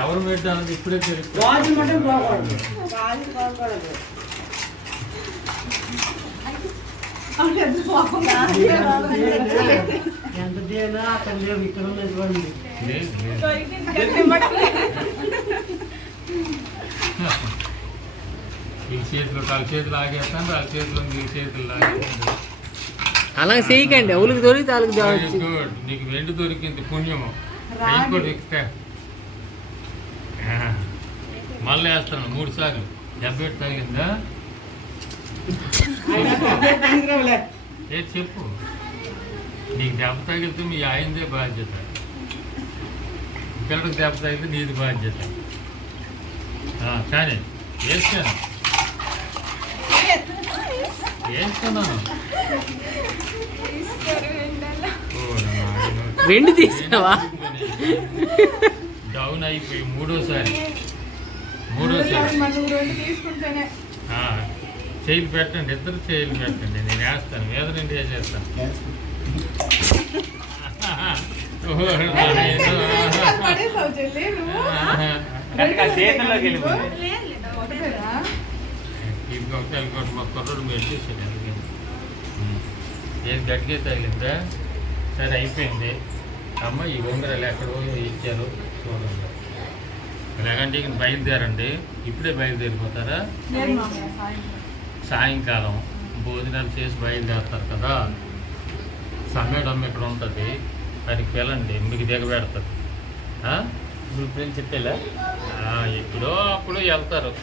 ఎవరు పెట్టాలని ఇప్పుడే తెలుసు రాజు బాగూడదు. ఎంత దేనా అక్కడ లేవు ఇక్కడ ఉన్నటువంటి. ఈ చేతిలో వాళ్ళ చేతులు ఆగేస్తాను వాళ్ళ చేతిలో ఈ చేతులు లాగేస్తాను అలా చేయకండి. ఎవరికి దొరికితే వాళ్ళకి. నీకు వెండి దొరికింది. పుణ్యము ఇస్తే. మళ్ళీ వేస్తాను మూడు సార్లు. ఎట్టు తగిలిందా? ఏ చెప్పు. నీకు దెబ్బ తగిలితే మీ ఆయనదే బాధ్యత. పిల్లడికి దెబ్బ తగిలితే నీది బాధ్యత. ఆ, కానీ వేస్తాను. వెండి తీసావా? డౌన్ అయిపోయి మూడోసారి. మూడోసారి. తీసుకుంటేనే ఆ, చేయిలు పెట్టండి ఇద్దరు చేయిలు పెట్టండి. నేను వేస్తాను వేదన ఏంటి చేస్తాను. ఓ, నాయనా. పడేసావు చెల్లి నువ్వు. కరెక్ట్గా చేతుల్లోకి వెళ్ళిపోయింది? ఇది ఒకటి ఇంకోటి మా కుర్రోడు అందుకే ఉం. ఏది గట్టిగా తగిలిందా? సరే అయిపోయింది. అమ్మ ఈ ఉంగరాలు ఎక్కడో ఇచ్చారు. చూడండి. ఎలాగంటే ఇక బయలుదేరండి. ఇప్పుడే బయలుదేరిపోతారా. సాయంకాలం. భోజనాలు చేసి బయలుదేరుతారు కదా. సమ్మేడమ్మ ఇక్కడ ఉంటుంది. దానికి పిల్లండి మీకు దిగబెడతారు. ఆ? ఇప్పుడు చెప్పేలా? ఆ, ఎప్పుడో అప్పుడు వెళ్తారు.